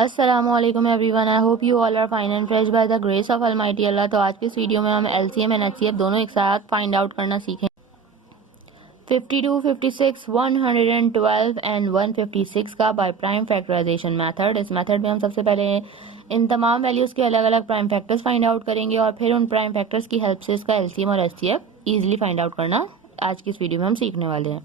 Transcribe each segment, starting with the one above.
अस्सलामुअलैकुम everyone, I hope you all are fine and fresh by the grace of almighty Allah. तो आज की इस वीडियो में हम एलसीएम एंड एचसीएफ दोनों एक साथ फाइंड आउट करना सीखें। 52, 56, 112 एंड 156 का बाय प्राइम फैक्टराइजेशन मेथड। इस मेथड में हम सबसे पहले इन तमाम वैल्यूज के अलग अलग प्राइम फैक्टर्स फाइंड आउट करेंगे और फिर उन प्राइम फैक्टर्स की हेल्प से इसका एलसीएम और एचसीएफ इजीली फाइंड आउट करना आज की इस वीडियो में हम सीखने वाले हैं।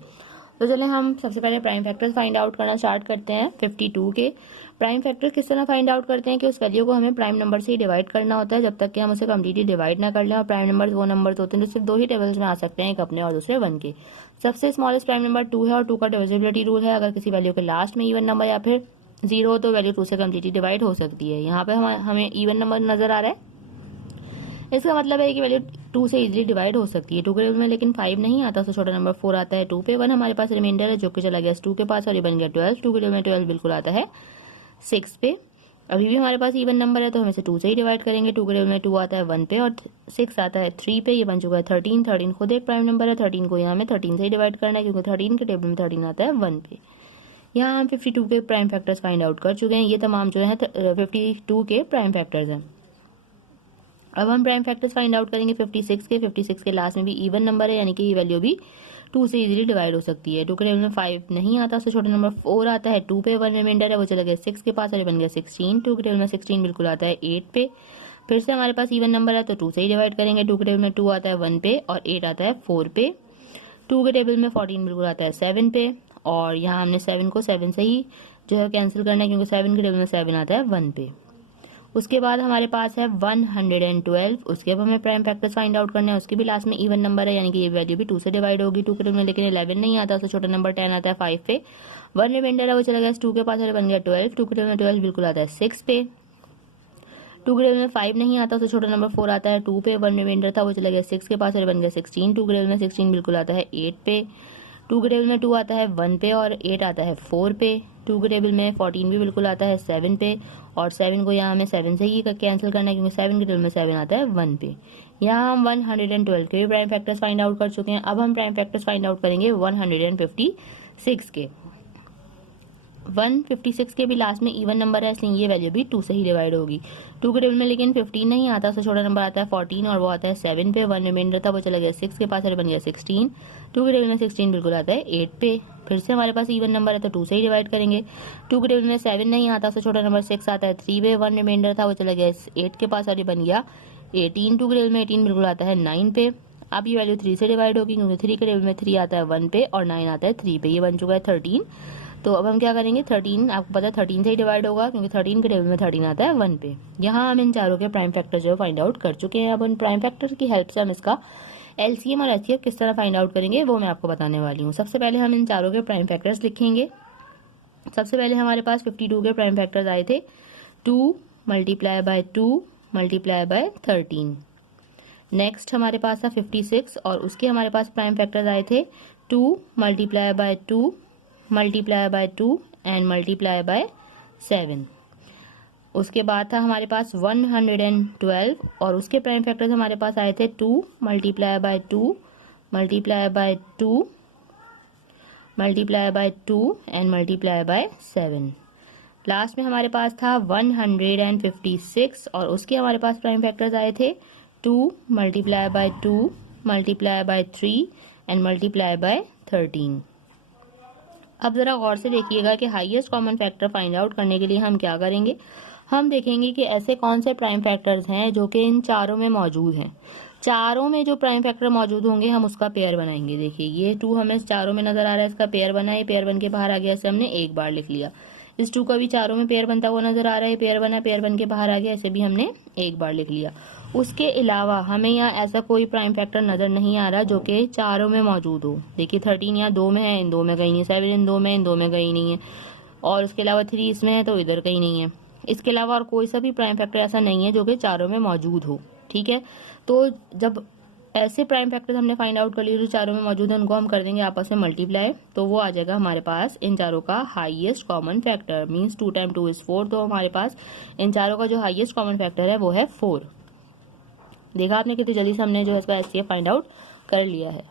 तो चलें हम सबसे पहले प्राइम फैक्टर्स फाइंड आउट करना स्टार्ट करते हैं। 52 के प्राइम फैक्टर किस तरह फाइंड आउट करते हैं कि उस वैल्यू को हमें प्राइम नंबर से ही डिवाइड करना होता है जब तक कि हम उसे कम्प्लीटली डिवाइड ना कर लें। और प्राइम नंबर वो नंबर होते हैं जो सिर्फ दो ही टेबल्स में आ सकते हैं, एक अपने और दूसरे 1 के। सबसे स्मॉलेस्ट प्राइम नंबर 2 है और 2 का डिविजिबिलिटी रूल है। अगर किसी वैल्यू के लास्ट में इवन नंबर या फिर 0 हो तो वैल्यू 2 से कम्प्लीटली डिवाइड हो सकती है। यहाँ पे हमें इवन नंबर नजर आ रहा है, इसका मतलब है कि वैल्यू 2 से इजीली डिवाइड हो सकती है। 2 के टेबल में लेकिन 5 नहीं आता, तो छोटा नंबर 4 आता है 2 पे। 1 हमारे पास रिमाइंडर है जो कि चला गया 2 के पास और ये बन गया 12। 2 के टेबल में 12 बिल्कुल आता है 6 पे। अभी भी हमारे पास इवन नंबर है तो हम इसे 2 से ही डिवाइड करेंगे। 2 के टेबल में 2 आता है 1 पे और 6 आता है 3 पे। ये बन चुका है 13। 13 खुद एक प्राइम नंबर है। 13 को यहाँ में 13 से ही डिवाइड करना है क्योंकि 13 के टेबल में 13 आता है 1 पे। यहाँ हम 52 के प्राइम फैक्टर्स फाइंड आउट कर चुके हैं। ये तमाम जो है 52 के प्राइम फैक्टर्स हैं। अब हम प्राइम फैक्टर्स फाइंड आउट करेंगे 56 के। 56 के लास्ट में भी इवन नंबर है, यानी कि ये वैल्यू भी 2 से इजीली डिवाइड हो सकती है। 2 के टेबल में 5 नहीं आता, उससे छोटा नंबर 4 आता है 2 पे। 1 रिमाइंडर है वो चला गया 6 के पास और ये बन गया 16। 2 के टेबल में 16 बिल्कुल आता है 8 पे। फिर से हमारे पास इवन नंबर है तो 2 से ही डिवाइड करेंगे। 2 के टेबल में 2 आता है 1 पे और 8 आता है 4 पे। 2 के टेबल में 14 बिल्कुल आता है 7 पे और यहाँ हमने 7 को 7 से ही जो है कैंसिल करना है क्योंकि 7 के टेबल में 7 आता है 1 पे। उसके बाद हमारे पास है 112। उसके अब हमें प्राइम फैक्टर्स फाइंड आउट करना है। उसके भी लास्ट में इवन नंबर है, यानी कि ये वैल्यू भी 2 से डिवाइड होगी। 2 के टेबल में लेकिन 11 नहीं आता, उससे छोटा नंबर 10 आता है 5 पे। 1 रिमाइंडर है वो चला गया 2 के पास और बन गया 12। 2 के टेबल में 12 बिल्कुल आता है 6 पे। 2 के टेबल में 5 नहीं आता, उससे छोटा नंबर 4 आता है 2 पे। 1 रिमाइंडर था वो चला गया 6 के पास और बन गया 16। 2 के टेबल में 16 बिल्कुल आता है 8 पे। 2 के टेबल में 2 आता है 1 पे और 8 आता है 4 पे। 2 के टेबल में 14 भी बिल्कुल आता है 7 पे और 7 को यहाँ हमें 7 से ही कैंसिल करना है क्योंकि 7 के टेबल में 7 आता है 1 पे। यहाँ हम 112 के भी प्राइम फैक्टर्स फाइंड आउट कर चुके हैं। अब हम प्राइम फैक्टर्स फाइंड आउट करेंगे 156 के। 156 के भी लास्ट में इवन नंबर है, इसलिए ये वैल्यू भी 2 से ही डिवाइड होगी। 2 के टेबल में लेकिन 15 नहीं आता, उससे छोटा नंबर आता है 14 और वो आता है 7 पे। 1 रिमाइंडर था वो चला गया 6 के पास और बन गया 16। 2 के टेबल में 16 बिल्कुल आता है 8 पे। फिर से हमारे पास इवन नंबर है तो 2 से ही डिवाइड करेंगे। 2 के टेबल में 7 नहीं आता, उससे छोटा नंबर 6 आता है 3 पे। 1 रिमाइंडर था वो चला गया 8 के पास और ये बन गया 18। 2 के टेबल में 18 बिल्कुल आता है 9 पे। अब ये वैल्यू 3 से डिवाइड होगी क्योंकि 3 के टेबल में 3 आता है 1 पे और 9 आता है 3 पे। ये बन चुका है 13। तो अब हम क्या करेंगे, 13 आपको पता है 13 से ही डिवाइड होगा क्योंकि 13 के टेबल में 13 आता है 1 पे। यहाँ हम इन चारों के प्राइम फैक्टर जो फाइंड आउट कर चुके हैं। अब उन प्राइम फैक्टर की हेल्प से हम इसका एलसीएम और एचसीएफ किस तरह फाइंड आउट करेंगे वो मैं आपको बताने वाली हूँ। सबसे पहले हम इन चारों के प्राइम फैक्टर्स लिखेंगे। सबसे पहले हमारे पास 52 के प्राइम फैक्टर्स आए थे 2 multiply by 2 multiply by 13। Next हमारे पास था 56 और उसके हमारे पास प्राइम फैक्टर्स आए थे 2 multiply by 2 multiply by 2 and multiply by 7। उसके बाद था हमारे पास 112 और उसके प्राइम फैक्टर्स हमारे पास आए थे 2 multiply by 2 multiply by 2 multiply by 2 and multiply by 7। Last में हमारे पास था 156 और उसके हमारे पास प्राइम फैक्टर्स आए थे 2 multiply by 2 multiply by 3 and multiply by 13। अब जरा गौर से देखिएगा कि highest common factor find out करने के लिए हम क्या करेंगे। हम देखेंगे कि ऐसे कौन से प्राइम फैक्टर्स हैं जो कि इन चारों में मौजूद हैं। चारों में जो प्राइम फैक्टर मौजूद होंगे हम उसका पेयर बनाएंगे। देखिए ये 2 हमें चारों में नजर आ रहा है, इसका पेयर बना है, पेयर बन के बाहर आ गया, इसे हमने एक बार लिख लिया। इस 2 का भी चारों में पेयर बनता हुआ नजर आ रहा है, पेयर बना, पेयर बन के बाहर आ गया, इसे भी हमने एक बार लिख लिया। उसके अलावा हमें यहाँ ऐसा कोई प्राइम फैक्टर नजर नहीं आ रहा जो कि चारों में मौजूद हो। देखिए 13 यहाँ 2 में है, इन 2 में कहीं नहीं। 7 इन 2 में, इन 2 में कहीं नहीं है और उसके अलावा 3 इसमें है तो इधर कहीं नहीं है। इसके अलावा और कोई सा भी प्राइम फैक्टर ऐसा नहीं है जो कि चारों में मौजूद हो। ठीक है, तो जब ऐसे प्राइम फैक्टर्स हमने फाइंड आउट कर लिए जो चारों में मौजूद है, उनको हम कर देंगे आपस में मल्टीप्लाई, तो वो आ जाएगा हमारे पास इन चारों का highest common factor. Means 2 time 2 is 4। तो हमारे पास इन चारों का जो हाईएस्ट कॉमन फैक्टर है वो है 4। देखा आपने कितनी जल्दी से हमने जो है इसका एचसीएफ फाइंड आउट कर लिया है।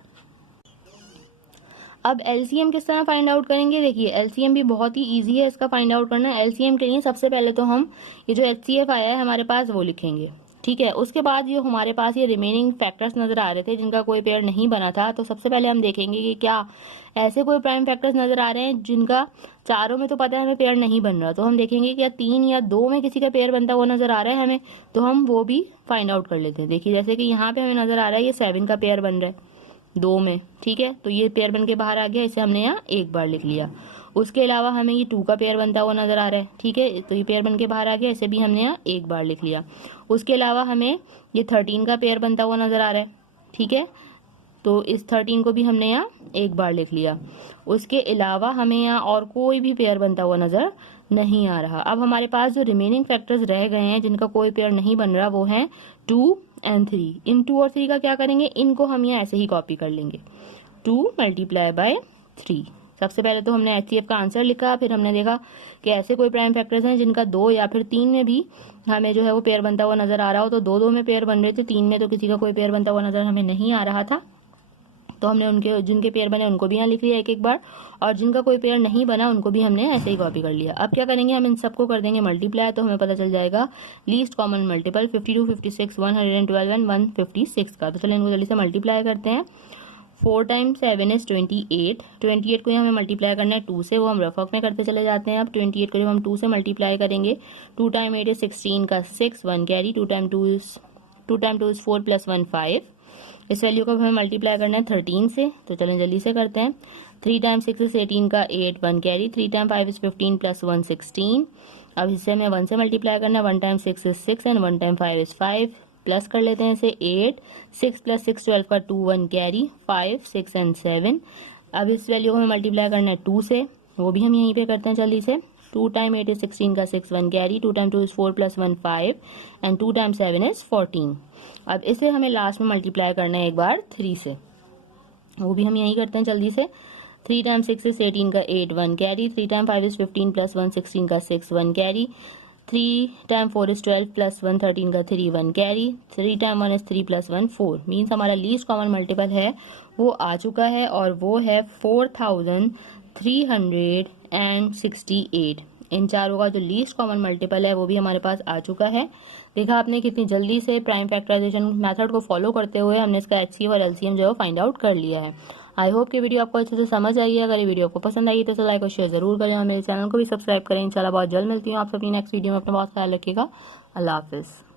अब एलसीएम किस तरह फाइंड आउट करेंगे, देखिए एलसीएम भी बहुत ही इजी है इसका फाइंड आउट करना। एलसीएम के लिए सबसे पहले तो हम ये जो एचसीएफ आया है हमारे पास वो लिखेंगे, ठीक है। उसके बाद जो हमारे पास ये रिमेनिंग फैक्टर्स नजर आ रहे थे जिनका कोई पेयर नहीं बना था, तो सबसे पहले हम देखेंगे कि क्या ऐसे कोई प्राइम फैक्टर्स नजर आ रहे हैं जिनका चारों में तो पता है हमें पेयर नहीं बन रहा, तो हम देखेंगे क्या 3 या 2 में किसी का पेयर बनता हुआ नजर आ रहा है हमें, तो हम वो भी फाइंड आउट कर लेते हैं। देखिए जैसे कि यहाँ पे हमें नजर आ रहा है ये 7 का पेयर बन रहा है 2 में, ठीक है, तो ये पेयर बन के बाहर आ गया, इसे हमने यहाँ एक बार लिख लिया। उसके अलावा हमें ये 2 का पेयर बनता हुआ नजर आ रहा है, ठीक है, तो ये पेयर बन के बाहर आ गया, इसे भी हमने यहाँ एक बार लिख लिया। उसके अलावा हमें ये 13 का पेयर बनता हुआ नजर आ रहा है, ठीक है, तो इस 13 को भी हमने यहाँ एक बार लिख लिया। उसके अलावा हमें यहाँ और कोई भी पेयर बनता हुआ नजर नहीं आ रहा। अब हमारे पास जो रिमेनिंग फैक्टर्स रह गए हैं जिनका कोई पेयर नहीं बन रहा वो हैं 2 एंड 3। इन 2 और 3 का क्या करेंगे, इनको हम यहाँ ऐसे ही कॉपी कर लेंगे, 2 मल्टीप्लाई बाय 3। सबसे पहले तो हमने एचसीएफ का आंसर लिखा, फिर हमने देखा कि ऐसे कोई प्राइम फैक्टर्स हैं जिनका 2 या फिर 3 में भी हमें जो है वो पेयर बनता हुआ नजर आ रहा हो, तो 2-2 में पेयर बन रहे थे, 3 में तो किसी का कोई पेयर बनता हुआ नजर हमें नहीं आ रहा था, तो हमने उनके जिनके पेयर बने उनको भी यहाँ लिख लिया एक एक बार, और जिनका कोई पेयर नहीं बना उनको भी हमने ऐसे ही कॉपी कर लिया। अब क्या करेंगे, हम इन सबको कर देंगे मल्टीप्लाई, तो हमें पता चल जाएगा लीस्ट कॉमन मल्टीपल 52, 56, 112 एंड 156 का। तो चलिए इनको जल्दी से मल्टीप्लाई करते हैं। 4 टाइम्स 7 इज 28। 28 को हमें मल्टीप्लाई करना है 2 से, वो हम रफ में करते चले जाते हैं। अब 28 को जब हम 2 से मल्टीप्लाई करेंगे, 2 टाइम 8 इज 16 का 6, 1 कैरी, 2 टाइम 2 इज 4 प्लस 1 5। इस वैल्यू को हमें मल्टीप्लाई करना है 13 से, तो चलें जल्दी से करते हैं। 3 टाइम 6 इज 18 का 8, 1 कैरी, 3 टाइम 5 इज 15 प्लस 1 16। अब इससे हमें 1 से मल्टीप्लाई करना है, 1 time 6 is 6 and 1 time 5 is 5, plus कर लेते हैं इसे 8, 6 प्लस 6 12 का 2, 1 कैरी, 5, 6 एंड 7। अब इस वैल्यू को हमें मल्टीप्लाई करना है 2 से, वो भी हम यहीं पे करते हैं जल्दी से। 2 टाइम 8 इज 16 का 6, 1 carry, 2 time 2 is 4 plus 1 5 and 2 time 7 is 14। अब इसे हमें लास्ट में मल्टीप्लाई करना है एक बार 3 से, वो भी हम यहीं करते हैं जल्दी से। 3 टाइम 6 इज 18 का 8, 1 कैरी, 3 टाइम 5 इज 15 प्लस 1 16 का 6, 1 कैरी, 3 टाइम 4 इज 12 प्लस 1 13 का 3, 1 carry, 3 time 1 is 3 plus 1 4। Means हमारा लीस्ट कॉमन मल्टीपल है वो आ चुका है, और वो है 4368। इन चारों का जो लीस्ट कॉमन मल्टीपल है वो भी हमारे पास आ चुका है। देखा आपने कितनी जल्दी से प्राइम फैक्टराइजेशन मेथड को फॉलो करते हुए हमने इसका एचसीएफ और एलसीएम जो है फाइंड आउट कर लिया है। आई होप कि वीडियो आपको अच्छे से समझ आई है। अगर ये वीडियो आपको पसंद आई तो लाइक और शेयर जरूर करें, और मेरे चैनल को भी सब्सक्राइब करें। इंशाल्लाह बहुत जल्द मिलती हूँ आप सभी नेक्स्ट वीडियो में। अपना बहुत ख्याल रखिएगा। अल्लाह हाफिज़।